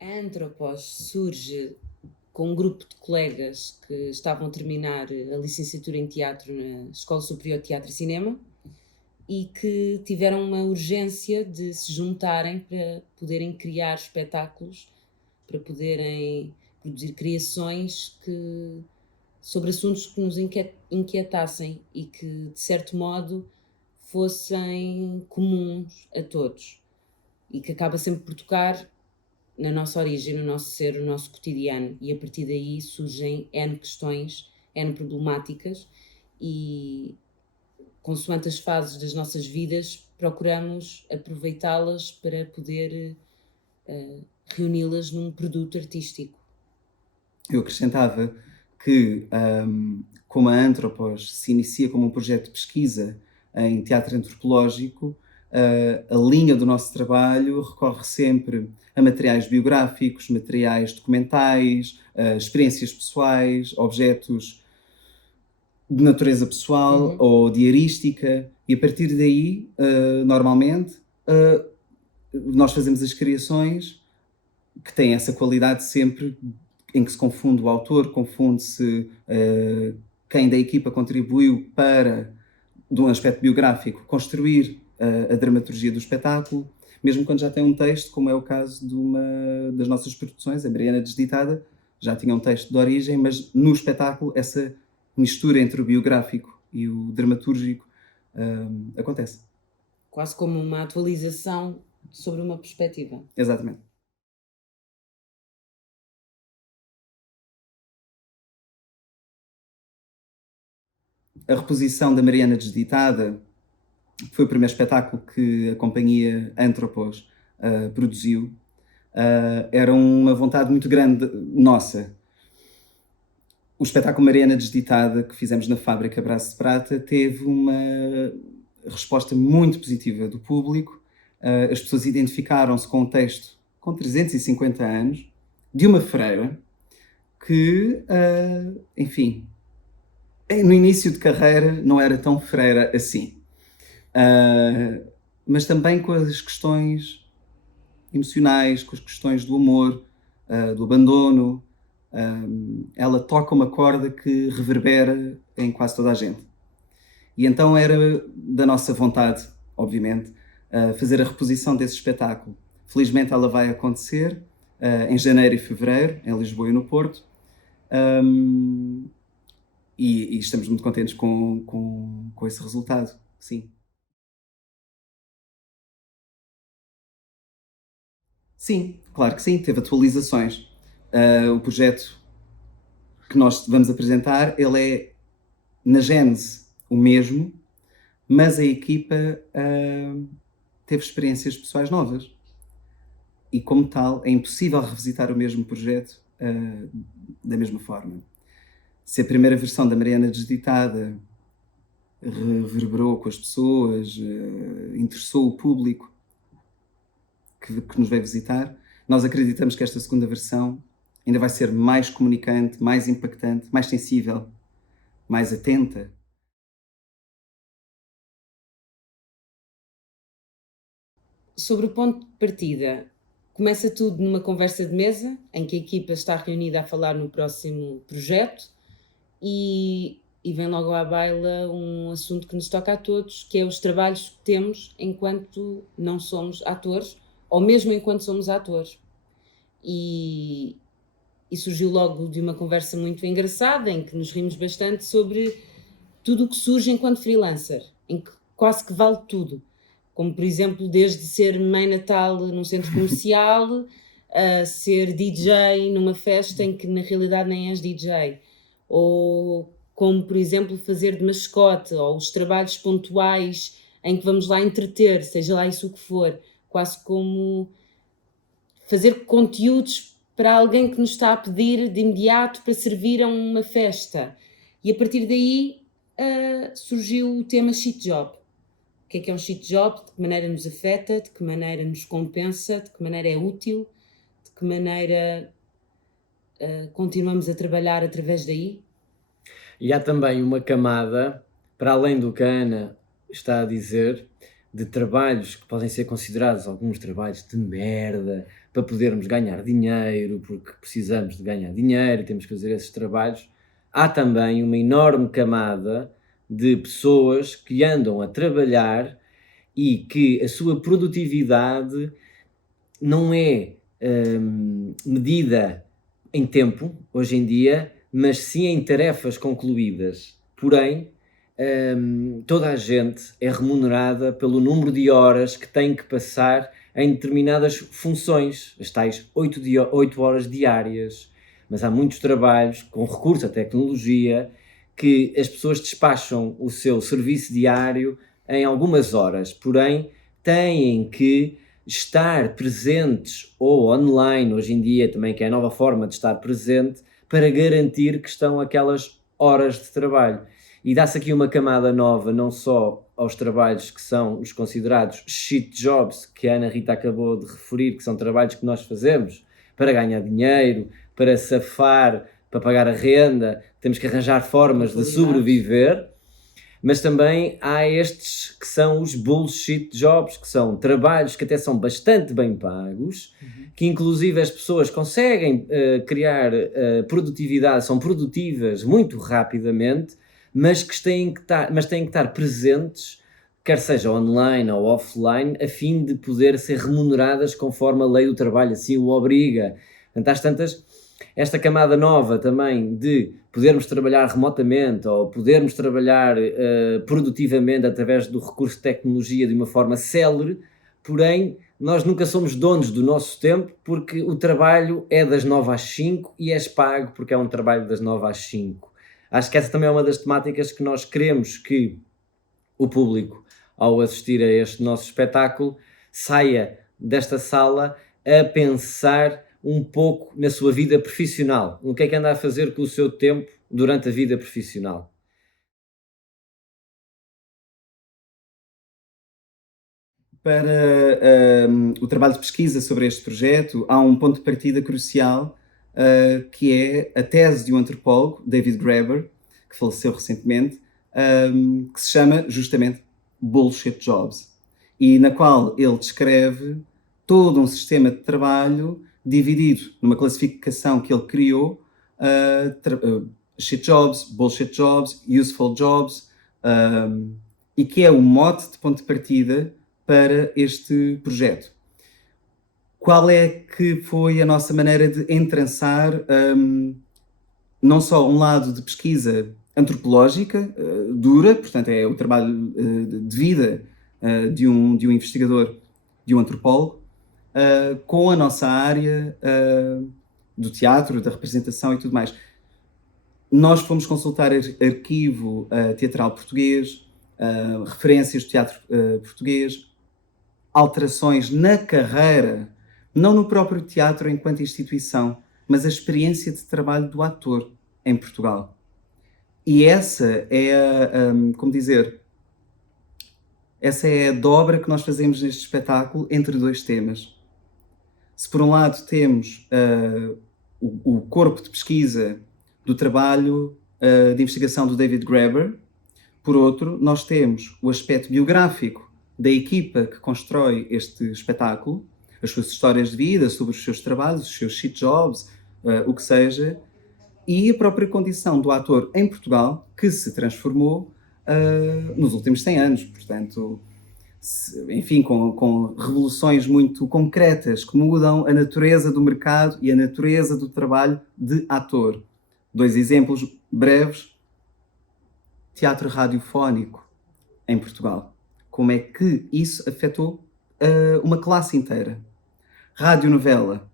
A Antropos surge com um grupo de colegas que estavam a terminar a licenciatura em teatro na Escola Superior de Teatro e Cinema e que tiveram uma urgência de se juntarem para poderem criar espetáculos, para poderem produzir criações sobre assuntos que nos inquietassem e que, de certo modo, fossem comuns a todos e que acaba sempre por tocar na nossa origem, no nosso ser, no nosso cotidiano, e a partir daí surgem N questões, N problemáticas, e consoante as fases das nossas vidas, procuramos aproveitá-las para poder reuni-las num produto artístico. Eu acrescentava que, como a Antropos se inicia como um projeto de pesquisa em teatro antropológico, a linha do nosso trabalho recorre sempre a materiais biográficos, materiais documentais, experiências pessoais, objetos de natureza pessoal Uhum. ou diarística, e a partir daí, normalmente, nós fazemos as criações que têm essa qualidade sempre em que se confunde o autor, confunde-se quem da equipa contribuiu para, de um aspecto biográfico, construir a dramaturgia do espetáculo, mesmo quando já tem um texto, como é o caso de uma das nossas produções, a Mariana Desditada, já tinha um texto de origem, mas no espetáculo essa mistura entre o biográfico e o dramatúrgico acontece. Quase como uma atualização sobre uma perspectiva. Exatamente. A reposição da Mariana Desditada foi o primeiro espetáculo que a companhia Antropos produziu. Era uma vontade muito grande nossa. O espetáculo Mariana Desditada, que fizemos na Fábrica Braço de Prata, teve uma resposta muito positiva do público. As pessoas identificaram-se com um texto com 350 anos, de uma freira, que, enfim, no início de carreira não era tão freira assim. Mas também com as questões emocionais, com as questões do amor, do abandono. Ela toca uma corda que reverbera em quase toda a gente. E então era da nossa vontade, obviamente, fazer a reposição desse espetáculo. Felizmente ela vai acontecer em janeiro e fevereiro, em Lisboa e no Porto. E estamos muito contentes com esse resultado, sim. Sim, claro que sim, teve atualizações. O projeto que nós vamos apresentar, ele é, na gênese, o mesmo, mas a equipa teve experiências pessoais novas. E, como tal, é impossível revisitar o mesmo projeto da mesma forma. Se a primeira versão da Mariana Desditada reverberou com as pessoas, interessou o público que nos vai visitar, nós acreditamos que esta segunda versão ainda vai ser mais comunicante, mais impactante, mais sensível, mais atenta. Sobre o ponto de partida, começa tudo numa conversa de mesa, em que a equipa está reunida a falar no próximo projeto e vem logo à baila um assunto que nos toca a todos, que é os trabalhos que temos enquanto não somos atores, ou mesmo enquanto somos atores. E surgiu logo de uma conversa muito engraçada, em que nos rimos bastante sobre tudo o que surge enquanto freelancer, em que quase que vale tudo. Como, por exemplo, desde ser mãe natal num centro comercial, a ser DJ numa festa em que na realidade nem és DJ. Ou como, por exemplo, fazer de mascote, ou os trabalhos pontuais em que vamos lá entreter, seja lá isso o que for. Quase como fazer conteúdos para alguém que nos está a pedir de imediato para servir a uma festa. E a partir daí surgiu o tema Shit Job. O que é um shit job? De que maneira nos afeta? De que maneira nos compensa? De que maneira é útil? De que maneira continuamos a trabalhar através daí? E há também uma camada, para além do que a Ana está a dizer, de trabalhos que podem ser considerados alguns trabalhos de merda, para podermos ganhar dinheiro, porque precisamos de ganhar dinheiro, temos que fazer esses trabalhos, há também uma enorme camada de pessoas que andam a trabalhar e que a sua produtividade não é medida em tempo, hoje em dia, mas sim em tarefas concluídas. Porém, toda a gente é remunerada pelo número de horas que tem que passar em determinadas funções, as tais 8 horas diárias. Mas há muitos trabalhos com recurso à tecnologia que as pessoas despacham o seu serviço diário em algumas horas, porém têm que estar presentes ou online, hoje em dia também, que é a nova forma de estar presente, para garantir que estão aquelas horas de trabalho. E dá-se aqui uma camada nova, não só aos trabalhos que são os considerados shit jobs, que a Ana Rita acabou de referir, que são trabalhos que nós fazemos para ganhar dinheiro, para safar, para pagar a renda, temos que arranjar formas de sobreviver, mas também há estes que são os bullshit jobs, que são trabalhos que até são bastante bem pagos, que inclusive as pessoas conseguem criar produtividade, são produtivas muito rapidamente, mas que têm que estar presentes, quer seja online ou offline, a fim de poder ser remuneradas conforme a lei do trabalho assim o obriga. Portanto, às tantas, esta camada nova também de podermos trabalhar remotamente ou podermos trabalhar produtivamente através do recurso de tecnologia de uma forma célere, porém nós nunca somos donos do nosso tempo, porque o trabalho é das 9 às 5 e és pago porque é um trabalho das 9 às 5. Acho que essa também é uma das temáticas que nós queremos que o público, ao assistir a este nosso espetáculo, saia desta sala a pensar um pouco na sua vida profissional, no que é que anda a fazer com o seu tempo durante a vida profissional. Para o trabalho de pesquisa sobre este projeto, há um ponto de partida crucial, que é a tese de um antropólogo, David Graeber, que faleceu recentemente, que se chama justamente Bullshit Jobs, e na qual ele descreve todo um sistema de trabalho dividido numa classificação que ele criou, shit jobs, bullshit jobs, useful jobs, e que é o mote de ponto de partida para este projeto. Qual é que foi a nossa maneira de entrançar não só um lado de pesquisa antropológica dura, portanto é o trabalho de vida de um investigador, de um antropólogo, com a nossa área do teatro, da representação e tudo mais. Nós fomos consultar arquivo teatral português, referências do teatro português, alterações na carreira, não no próprio teatro enquanto instituição, mas a experiência de trabalho do ator em Portugal. E essa é como dizer, essa é a dobra que nós fazemos neste espetáculo entre dois temas. Se por um lado temos o corpo de pesquisa do trabalho de investigação do David Graeber, por outro, nós temos o aspecto biográfico da equipa que constrói este espetáculo, as suas histórias de vida, sobre os seus trabalhos, os seus shit jobs, o que seja, e a própria condição do ator em Portugal, que se transformou nos últimos 100 anos, portanto, enfim, com revoluções muito concretas que mudam a natureza do mercado e a natureza do trabalho de ator. 2 exemplos breves. Teatro radiofónico em Portugal. Como é que isso afetou uma classe inteira? Radionovela,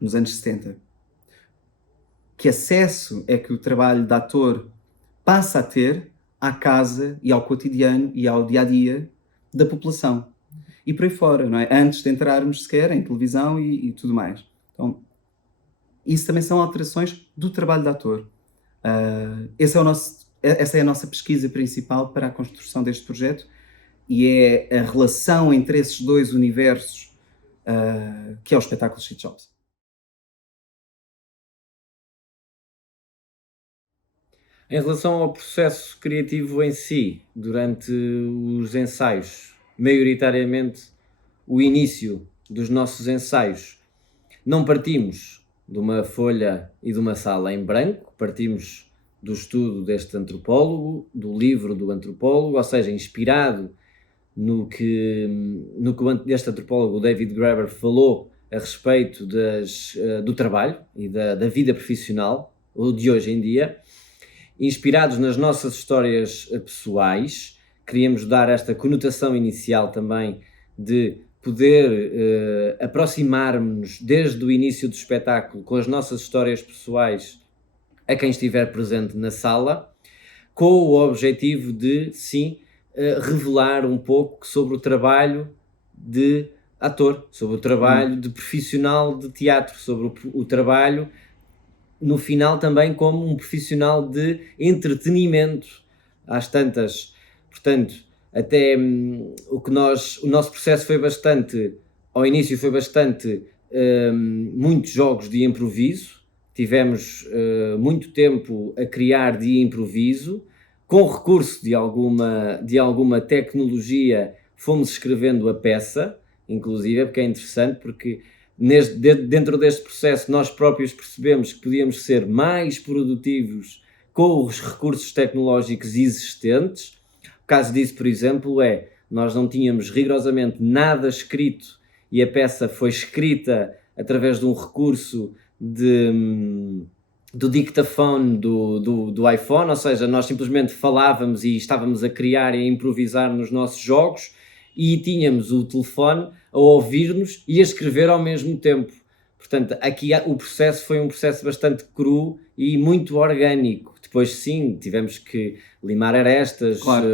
nos anos 70. Que acesso é que o trabalho de ator passa a ter à casa e ao cotidiano e ao dia-a-dia da população? E por aí fora, não é? Antes de entrarmos sequer em televisão e tudo mais. Então, isso também são alterações do trabalho de ator. Essa é a nossa pesquisa principal para a construção deste projeto e é a relação entre esses dois universos que é o espetáculo Shit Jobs. Em relação ao processo criativo em si, durante os ensaios, maioritariamente o início dos nossos ensaios. Não partimos de uma folha e de uma sala em branco, partimos do estudo deste antropólogo, do livro do antropólogo, ou seja, inspirado no que este antropólogo, David Graeber, falou a respeito do trabalho e da vida profissional de hoje em dia. Inspirados nas nossas histórias pessoais, queríamos dar esta conotação inicial também de poder aproximar-nos desde o início do espetáculo com as nossas histórias pessoais a quem estiver presente na sala, com o objetivo de, sim, revelar um pouco sobre o trabalho de ator, sobre o trabalho de profissional de teatro, sobre o trabalho, no final, também como um profissional de entretenimento. Às tantas, portanto, até o nosso processo foi bastante, ao início foi bastante, muitos jogos de improviso, tivemos muito tempo a criar de improviso, com recurso de alguma tecnologia, fomos escrevendo a peça, inclusive, porque é interessante, porque dentro deste processo nós próprios percebemos que podíamos ser mais produtivos com os recursos tecnológicos existentes. O caso disso, por exemplo, nós não tínhamos rigorosamente nada escrito e a peça foi escrita através de um recurso do dictaphone do iPhone, ou seja, nós simplesmente falávamos e estávamos a criar e a improvisar nos nossos jogos e tínhamos o telefone a ouvir-nos e a escrever ao mesmo tempo. Portanto, aqui o processo foi um processo bastante cru e muito orgânico. Depois, sim, tivemos que limar arestas, Claro.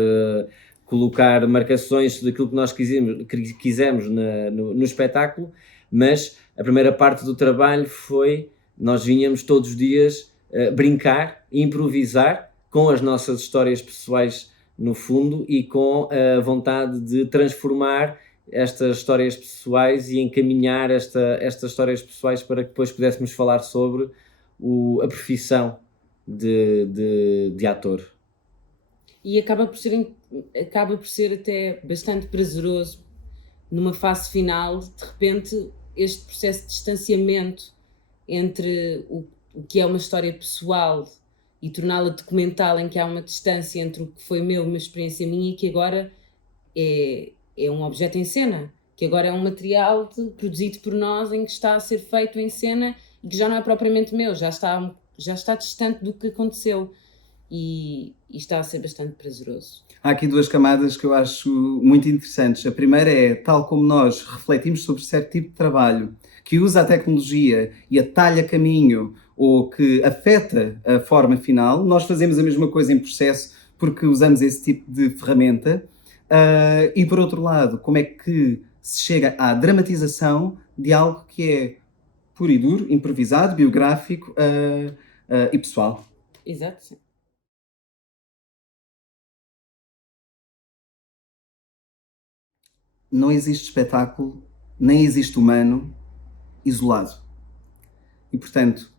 Colocar marcações daquilo que nós quisemos no espetáculo, mas a primeira parte do trabalho foi, nós vinhamos todos os dias brincar e improvisar com as nossas histórias pessoais no fundo e com a vontade de transformar estas histórias pessoais e encaminhar estas histórias pessoais para que depois pudéssemos falar sobre a profissão de ator. E acaba por ser até bastante prazeroso, numa fase final, de repente, este processo de distanciamento entre o que é uma história pessoal e torná-la documental, em que há uma distância entre o que foi uma experiência minha, e que agora é um objeto em cena, que agora é um material produzido por nós, em que está a ser feito em cena e que já não é propriamente meu, já está distante do que aconteceu, e está a ser bastante prazeroso. Há aqui duas camadas que eu acho muito interessantes. A primeira é, tal como nós refletimos sobre certo tipo de trabalho que usa a tecnologia e atalha caminho ou que afeta a forma final, nós fazemos a mesma coisa em processo porque usamos esse tipo de ferramenta. E por outro lado, como é que se chega à dramatização de algo que é puro e duro, improvisado, biográfico e pessoal. Exato, sim. Não existe espetáculo, nem existe humano isolado. E, portanto,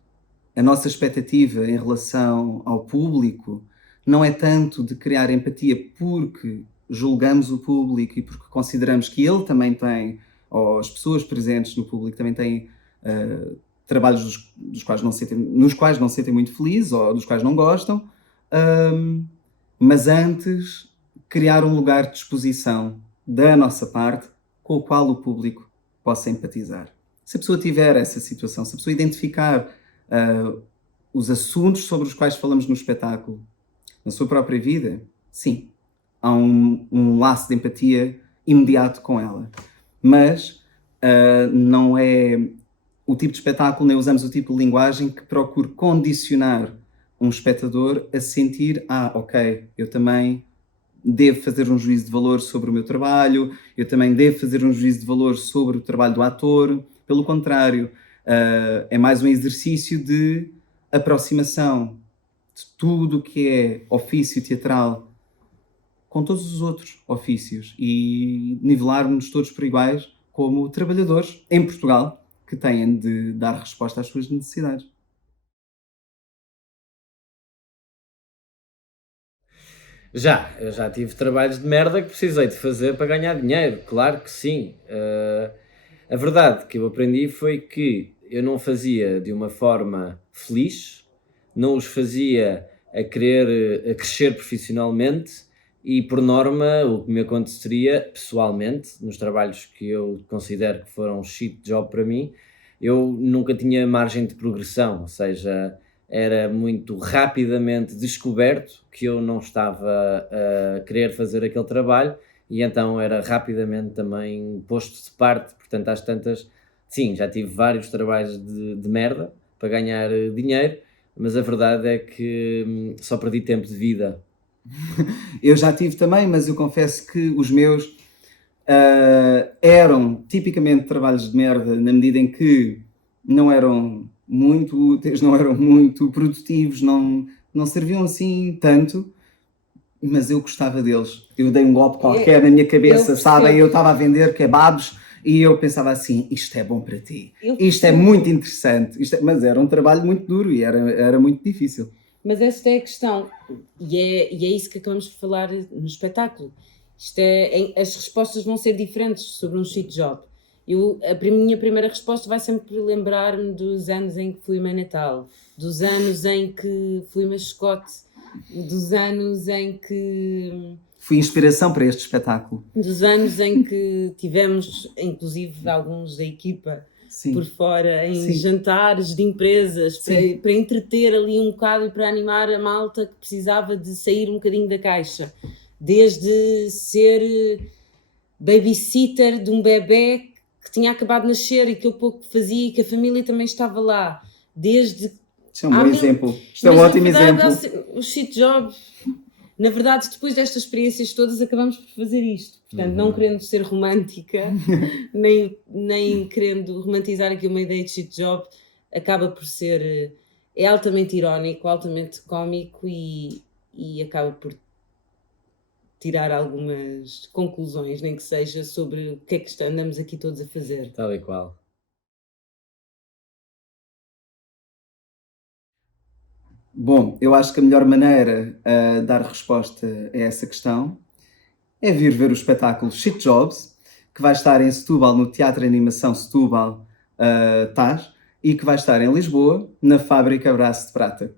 a nossa expectativa em relação ao público não é tanto de criar empatia porque julgamos o público e porque consideramos que ele também tem, ou as pessoas presentes no público também têm trabalhos nos quais não se sentem muito felizes ou dos quais não gostam, mas antes criar um lugar de disposição da nossa parte com o qual o público possa empatizar. Se a pessoa tiver essa situação, se a pessoa identificar os assuntos sobre os quais falamos no espetáculo na sua própria vida, sim, há um laço de empatia imediato com ela. Mas não é o tipo de espetáculo, nem usamos o tipo de linguagem que procure condicionar um espectador a sentir, ok, eu também devo fazer um juízo de valor sobre o meu trabalho, eu também devo fazer um juízo de valor sobre o trabalho do ator. Pelo contrário, é mais um exercício de aproximação de tudo o que é ofício teatral com todos os outros ofícios e nivelarmos todos por iguais como trabalhadores em Portugal que têm de dar resposta às suas necessidades. Eu já tive trabalhos de merda que precisei de fazer para ganhar dinheiro, claro que sim. A verdade que eu aprendi foi que eu não fazia de uma forma feliz, não os fazia a querer a crescer profissionalmente e, por norma, o que me aconteceria pessoalmente, nos trabalhos que eu considero que foram shit job para mim, eu nunca tinha margem de progressão, ou seja, era muito rapidamente descoberto que eu não estava a querer fazer aquele trabalho e então era rapidamente também posto de parte. Portanto, às tantas, sim, já tive vários trabalhos de merda para ganhar dinheiro, mas a verdade é que só perdi tempo de vida. Eu já tive também, mas eu confesso que os meus eram tipicamente trabalhos de merda, na medida em que não eram muito úteis, não eram muito produtivos, não serviam assim tanto, mas eu gostava deles. Eu dei um golpe qualquer na minha cabeça, sabem? Eu estava a vender kebabs e eu pensava assim, isto é bom para ti, isto é muito interessante, mas era um trabalho muito duro e era muito difícil. Mas esta é a questão, e é isso que acabamos de falar no espetáculo. As respostas vão ser diferentes sobre um shit job. Minha primeira resposta vai sempre lembrar-me dos anos em que fui mãe natal, dos anos em que fui mascote, dos anos em que... Fui inspiração para este espetáculo. Dos anos em que tivemos, inclusive alguns da equipa, sim, por fora, em sim, jantares de empresas, para entreter ali um bocado e para animar a malta que precisava de sair um bocadinho da caixa. Desde ser babysitter de um bebê que tinha acabado de nascer e que eu pouco fazia e que a família também estava lá. Desde... Isto é um bom exemplo. Isto é um ótimo exemplo. O shit job... Na verdade, depois destas experiências todas, acabamos por fazer isto. Portanto, não querendo ser romântica, nem querendo romantizar aqui uma ideia de shit job, acaba por ser... É altamente irónico, altamente cómico e acaba por tirar algumas conclusões, nem que seja sobre o que é que andamos aqui todos a fazer. Tal e qual. Bom, eu acho que a melhor maneira a dar resposta a essa questão é vir ver o espetáculo Shit Jobs, que vai estar em Setúbal, no Teatro de Animação Setúbal TAS, e que vai estar em Lisboa, na Fábrica Braço de Prata.